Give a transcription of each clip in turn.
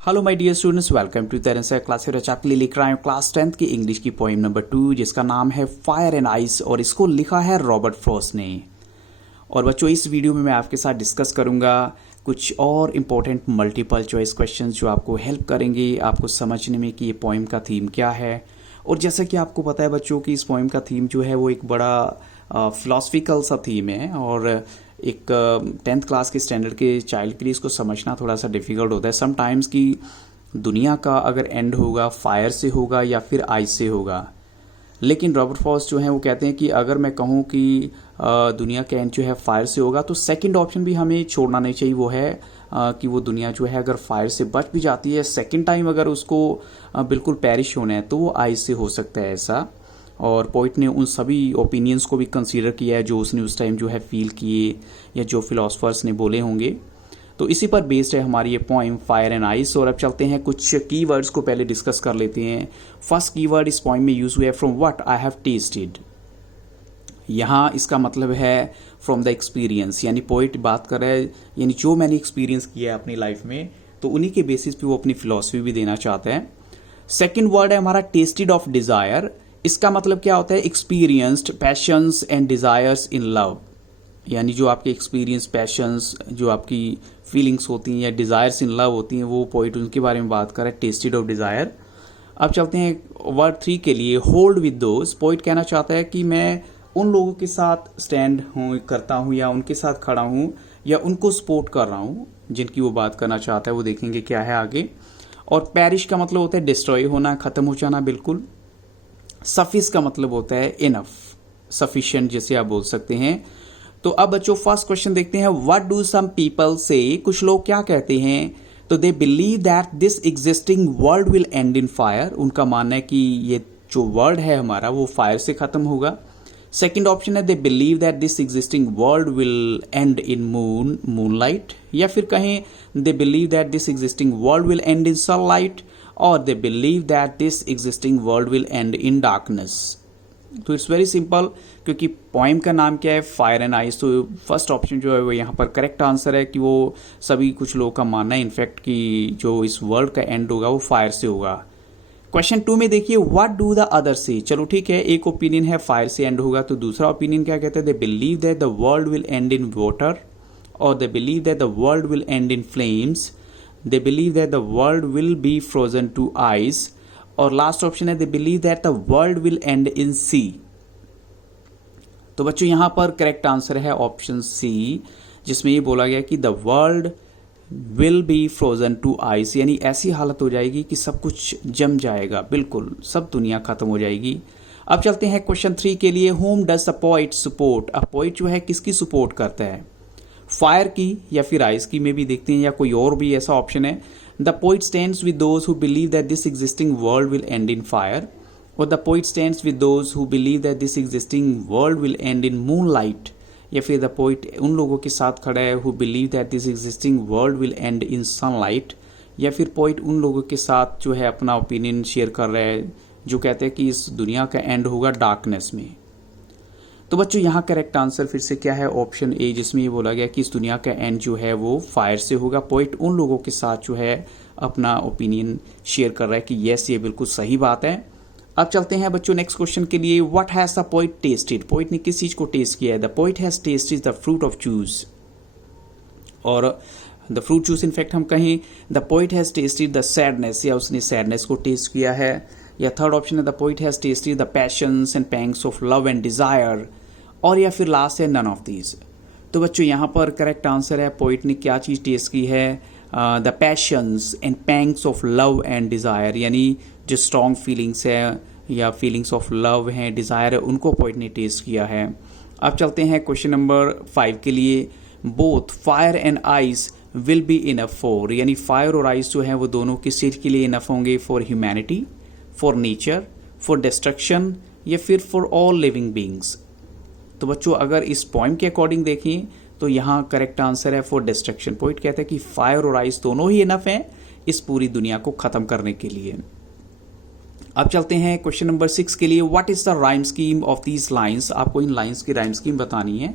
Hello my dear students, welcome to Terence class. आपके लिए लिख रहा हूँ क्लास 10th की इंग्लिश की पोइम नंबर 2, जिसका नाम है फायर एंड आइस और इसको लिखा है रॉबर्ट फ्रॉस्ट ने। और बच्चों, इस वीडियो में मैं आपके साथ डिस्कस करूंगा कुछ और इम्पोर्टेंट मल्टीपल चॉइस क्वेश्चंस जो आपको हेल्प करेंगे आपको समझने में कि ये पोइम का थीम क्या है। और जैसा कि आपको पता है बच्चों कि इस पोइम का थीम जो है वो एक बड़ा फिलोसफिकल सा थीम है और एक 10th क्लास के स्टैंडर्ड के चाइल्ड के लिए इसको समझना थोड़ा सा डिफ़िकल्ट होता है समटाइम्स कि दुनिया का अगर एंड होगा फायर से होगा या फिर आइस से होगा। लेकिन रॉबर्ट फ्रॉस्ट जो है वो कहते हैं कि अगर मैं कहूँ कि दुनिया का एंड जो है फायर से होगा तो सेकंड ऑप्शन भी हमें छोड़ना नहीं चाहिए, वो है कि वो दुनिया जो है अगर फायर से बच भी जाती है सेकंड टाइम अगर उसको बिल्कुल पेरिश होना है तो वो आइस से हो सकता है ऐसा। और पोइट ने उन सभी ओपिनियंस को भी कंसीडर किया है जो उसने उस टाइम जो है फील किए या जो फिलोसफर्स ने बोले होंगे। तो इसी पर बेस्ड है हमारी ये पोइम फायर एंड आइस। और अब चलते हैं कुछ कीवर्ड्स को पहले डिस्कस कर लेते हैं। फर्स्ट कीवर्ड इस पोइम में यूज हुआ है from what I have tested. यहाँ इसका मतलब है फ्रॉम द एक्सपीरियंस, यानी पोइट बात कर रहा है यानी जो मैंने एक्सपीरियंस किया है अपनी लाइफ में, तो उन्हीं के बेसिस पे वो अपनी फिलॉसफी भी देना चाहता है। सेकेंड वर्ड है हमारा टेस्टेड ऑफ डिजायर। इसका मतलब क्या होता है? Experienced patience and desires in love, यानी जो आपके एक्सपीरियंस पैशंस जो आपकी फीलिंग्स होती हैं या डिजायर्स इन लव होती हैं वो पोइट उनके बारे में बात कर रहा है, टेस्टेड ऑफ डिजायर। अब चलते हैं वर्ड 3 के लिए, होल्ड विद दोज। पोइट कहना चाहता है कि मैं उन लोगों के साथ स्टैंड करता हूँ या उनके साथ खड़ा हूँ या उनको सपोर्ट कर रहा हूँ जिनकी वो बात करना चाहता है, वो देखेंगे क्या है आगे। और पैरिश का मतलब होता है डिस्ट्रॉय होना, खत्म हो जाना बिल्कुल। सफिस का मतलब होता है इनफ, सफिशिएंट जैसे आप बोल सकते हैं। तो अब बच्चों फर्स्ट क्वेश्चन देखते हैं, व्हाट डू सम पीपल से। कुछ लोग क्या कहते हैं? तो दे believe that this existing world will end in fire. उनका मानना है कि ये जो वर्ल्ड है हमारा वो फायर से खत्म होगा। सेकेंड ऑप्शन है they believe that this existing world will end in moonlight, या फिर कहें they believe that this existing world will end in sunlight, और they believe that this existing world will end in darkness. तो it's very simple, क्योंकि poem का नाम क्या है? Fire and ice. तो फर्स्ट ऑप्शन जो है वो यहाँ पर करेक्ट आंसर है कि वो सभी कुछ लोगों का मानना है इनफैक्ट कि जो इस वर्ल्ड का एंड होगा वो फायर से होगा। क्वेश्चन 2 में देखिए, व्हाट डू द अदर से। चलो ठीक है, एक ओपिनियन है फायर से एंड होगा, तो दूसरा ओपिनियन क्या कहते हैं? They believe that the world will end in water, और they believe that the world will end in flames, they believe that the world will be frozen to ice, और last option है they believe that the world will end in sea। तो बच्चों यहां पर correct answer है option सी, जिसमें ये बोला गया कि the world will be frozen to ice, यानी ऐसी हालत हो जाएगी कि सब कुछ जम जाएगा, बिल्कुल सब दुनिया खत्म हो जाएगी। अब चलते हैं क्वेश्चन 3 के लिए, whom does the poet support। अब पोइट जो है किसकी सपोर्ट करता है? फायर की या फिर आइस की में भी देखते हैं, या कोई और भी ऐसा ऑप्शन है। The poet stands with those who believe that this existing world will end in fire, और the poet stands with those who believe that this existing world will end in moonlight, या फिर the poet उन लोगों के साथ खड़ा है who believe that this existing world will end in sunlight, या फिर पोइट उन लोगों के साथ जो है अपना ओपिनियन शेयर कर रहा है जो कहते हैं कि इस दुनिया का एंड होगा डार्कनेस में। तो बच्चों यहाँ करेक्ट आंसर फिर से क्या है? ऑप्शन ए, जिसमें ये बोला गया कि इस दुनिया का एंड जो है वो फायर से होगा। पोइट उन लोगों के साथ जो है अपना ओपिनियन शेयर कर रहा है कि यस ये बिल्कुल सही बात है। अब चलते हैं बच्चों नेक्स्ट क्वेश्चन के लिए, what has the poet tested. Poet ने किस चीज को टेस्ट किया है? The poet has tested the fruit of choose, और द फ्रूट चूज इनफैक्ट हम कहें the poet has tested the sadness, या उसने सैडनेस को टेस्ट किया है। या थर्ड ऑप्शन है the poet has tested the patience and pangs of love and desire, और या फिर लास्ट है नन ऑफ दीज। तो बच्चों यहाँ पर करेक्ट आंसर है पोइट ने क्या चीज़ टेस्ट की है? The patience and pangs of love and desire, यानी जो स्ट्रॉन्ग फीलिंग्स है या फीलिंग्स ऑफ लव हैं, डिज़ायर है, उनको पोइट ने टेस्ट किया है। अब चलते हैं क्वेश्चन नंबर 5 के लिए, both fire and ice will be enough for, यानी फायर और आइस जो है वो दोनों किस चीज़ के लिए इनफ होंगे? For humanity, for nature, for destruction, या फिर फॉर ऑल लिविंग बींग्स। तो बच्चों अगर इस पॉइंट के अकॉर्डिंग देखें तो यहाँ करेक्ट आंसर है फॉर डिस्ट्रक्शन। पोइट कहते हैं कि फायर और आइस दोनों ही इनफ हैं इस पूरी दुनिया को खत्म करने के लिए। अब चलते हैं क्वेश्चन नंबर 6 के लिए, what is the rhyme scheme of these lines. आपको इन लाइंस की राइम स्कीम बतानी है।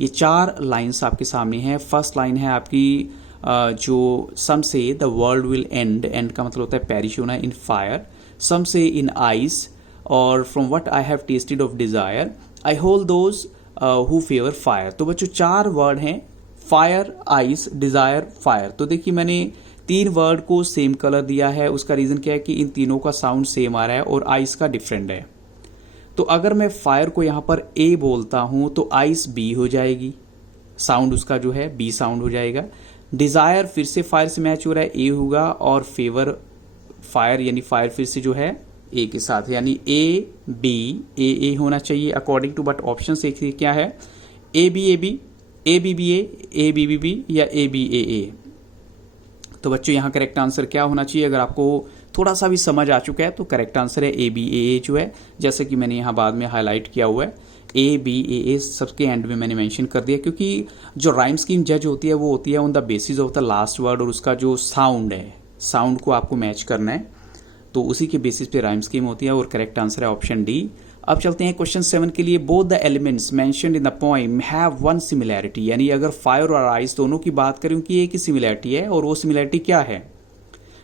ये 4 लाइंस आपके सामने है। फर्स्ट लाइन है आपकी जो सम से द वर्ल्ड विल एंड का मतलब होता है पेरिश होना, इन फायर, सम से इन आइस, और from what I have tested of desire I hold those who favour fire. तो बच्चों 4 वर्ड हैं, फायर, आइस, डिजायर, फायर। तो देखिए मैंने 3 वर्ड को सेम कलर दिया है, उसका रीजन क्या है कि इन तीनों का साउंड सेम आ रहा है और आइस का डिफरेंट है। तो अगर मैं फायर को यहां पर ए बोलता हूं तो आइस बी हो जाएगी, साउंड उसका जो है बी साउंड हो जाएगा। डिजायर फिर से फायर से मैच हो रहा है, ए होगा, और फेवर फायर यानी फायर फिर से जो है ए के साथ, यानी ए बी ए होना चाहिए अकॉर्डिंग टू, बट ऑप्शन से क्या है, A B A B, A B B A B B B, या ए बी ए। तो बच्चों यहाँ करेक्ट आंसर क्या होना चाहिए? अगर आपको थोड़ा सा भी समझ आ चुका है तो करेक्ट आंसर है ए बी ए जो है, जैसे कि मैंने यहाँ बाद में हाईलाइट किया हुआ है, ए बी ए सबके एंड में मैंने मेंशन कर दिया, क्योंकि जो राइम स्कीम जज होती है वो होती है on the basis of the last word, और उसका जो साउंड है, साउंड को आपको मैच करना है, तो उसी के बेसिस पे राइम स्कीम होती है, और करेक्ट आंसर है ऑप्शन डी। अब चलते हैं क्वेश्चन 7 के लिए। Both the elements mentioned in the poem have one similarity, यानी अगर फायर और आइस दोनों की बात करें उनकी एक ही सिमिलैरिटी है, और वो सिमिलैरिटी क्या है?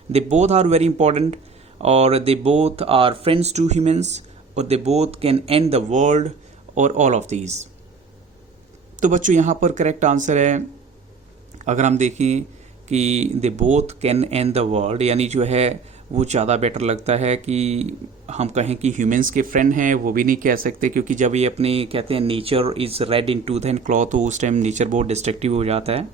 They both are very important, और they both are friends to humans, और they both can and the world, और ऑल ऑफ दीज। तो बच्चों यहाँ पर करेक्ट आंसर है, अगर हम देखें कि दे both can and the world, यानी जो है वो ज़्यादा बेटर लगता है कि हम कहें कि ह्यूमंस के फ्रेंड हैं, वो भी नहीं कह सकते, क्योंकि जब ये अपने कहते हैं nature is red in tooth and claw, तो उस टाइम नेचर बहुत डिस्ट्रक्टिव हो जाता है,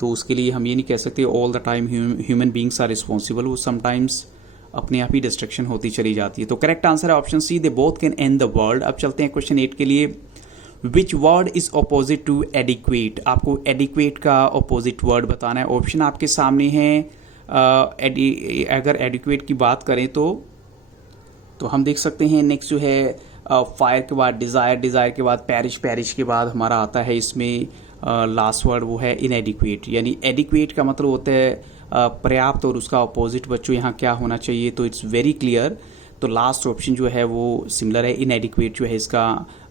तो उसके लिए हम ये नहीं कह सकते all the time human beings are responsible, वो समटाइम्स अपने आप ही डिस्ट्रक्शन होती चली जाती है। तो करेक्ट आंसर है option C, they both can and the world. अब चलते हैं क्वेश्चन 8 के लिए। Which word is opposite to adequate? आपको एडिक्वेट का ऑपोजिट वर्ड बताना है। ऑप्शन आपके सामने है। अगर एडिक्वेट की बात करें तो हम देख सकते हैं नेक्स्ट जो है फायर के बाद डिज़ायर, डिज़ायर के बाद पैरिश, पैरिश के बाद हमारा आता है इसमें लास्ट वर्ड वो है इनएडिक्वेट, यानी एडिक्वेट का मतलब होता है पर्याप्त, और उसका अपोजिट बच्चों यहाँ क्या होना चाहिए? तो इट्स वेरी क्लियर, तो लास्ट ऑप्शन जो है वो सिमिलर है, इनएडिक्वेट जो है इसका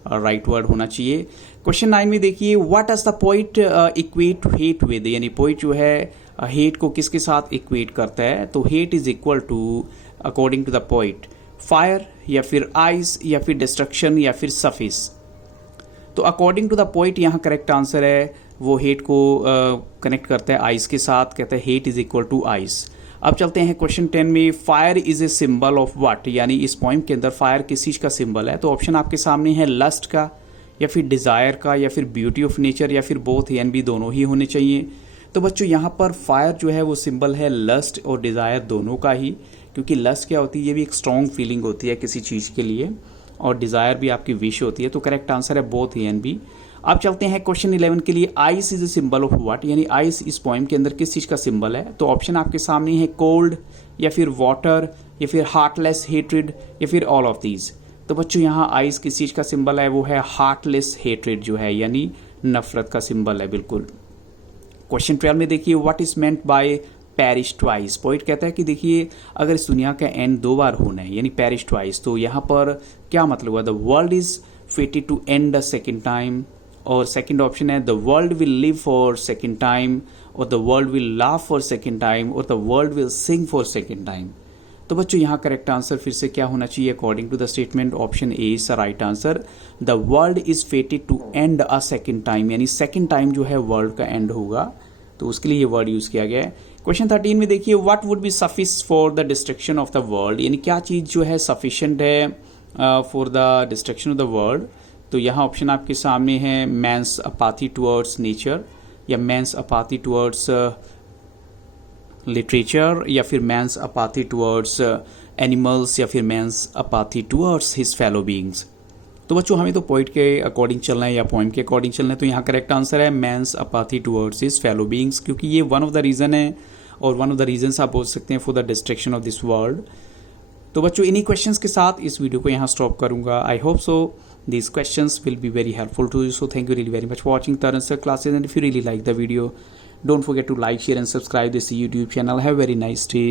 राइट वर्ड होना चाहिए। क्वेश्चन 9 में देखिए, what does the poet equate hate with, यानी पोइट जो है हेट को किसके साथ इक्वेट करता है? तो hate is equal to according to the poet fire, या फिर आइस, या फिर डिस्ट्रक्शन, या फिर सफिस। तो अकॉर्डिंग टू द पोइट यहाँ करेक्ट आंसर है वो हेट को कनेक्ट करता है आइस के साथ, कहता है hate is equal to ice. अब चलते हैं क्वेश्चन 10 में। Fire is a symbol of what, यानी इस पोइम के अंदर फायर किस चीज का सिंबल है? तो ऑप्शन आपके सामने है लस्ट का, या फिर डिजायर का, या फिर ब्यूटी ऑफ नेचर, या फिर बोथ एंड बी दोनों ही होने चाहिए। तो बच्चों यहाँ पर फायर जो है वो सिंबल है लस्ट और डिजायर दोनों का ही, क्योंकि लस्ट क्या होती है, ये भी एक स्ट्रॉन्ग फीलिंग होती है किसी चीज के लिए, और डिजायर भी आपकी विश होती है। तो करेक्ट आंसर है बोथ ए एंड बी। अब चलते हैं क्वेश्चन 11 के लिए। Ice is a symbol of what, यानी आइस इस पोइम के अंदर किस चीज का सिंबल है? तो ऑप्शन आपके सामने है कोल्ड, या फिर वाटर, या फिर हार्टलेस हेट्रेड, या फिर ऑल ऑफ दीज। तो बच्चों यहाँ आइस किस चीज का सिंबल है? वो है हार्टलेस हेट्रेड जो है, यानी नफरत का सिंबल है बिल्कुल। क्वेश्चन 12 में देखिए, what is meant by parish twice. Poet कहता है कि देखिए अगर इस दुनिया का एंड 2 बार होना है, यानी पैरिश ट्वाइस, तो यहाँ पर क्या मतलब है? The world is fated to end the second time, और सेकेंड ऑप्शन है the world will live for second time, और the world will laugh for second time, और the world will sing for second time. तो बच्चों यहाँ correct answer फिर से क्या होना चाहिए? According to the statement option A is the right answer. The world is fated to end a second time, यानी सेकेंड टाइम जो है वर्ल्ड का एंड होगा, तो उसके लिए ये वर्ड यूज किया गया है। क्वेश्चन 13 में देखिए, what would be suffice for the destruction of the world, यानी क्या चीज जो है सफिशिएंट है for the destruction of the world? तो यहाँ ऑप्शन आपके सामने है मैंस अपाथी टुवर्ड्स नेचर, या मैंस अपाथी टुवर्ड्स लिटरेचर, या फिर मैंस अपाथी टुवर्ड्स एनिमल्स, या फिर man's apathy towards his fellow beings. तो बच्चों हमें तो पोइट के अकॉर्डिंग चलना है या पोइम के अकॉर्डिंग चलना है, तो यहाँ करेक्ट आंसर है man's apathy towards his fellow beings, क्योंकि ये वन ऑफ द रीजन है, और वन ऑफ द रीजंस आप बोल सकते हैं for the destruction of this world. तो बच्चों इन्हीं क्वेश्चंस के साथ इस वीडियो को यहाँ स्टॉप करूंगा। I hope so these questions will be very helpful to you, so thank you really very much for watching Taran Sir classes, and if you really like the video, don't forget to like, share and subscribe this YouTube channel. Have a very nice day.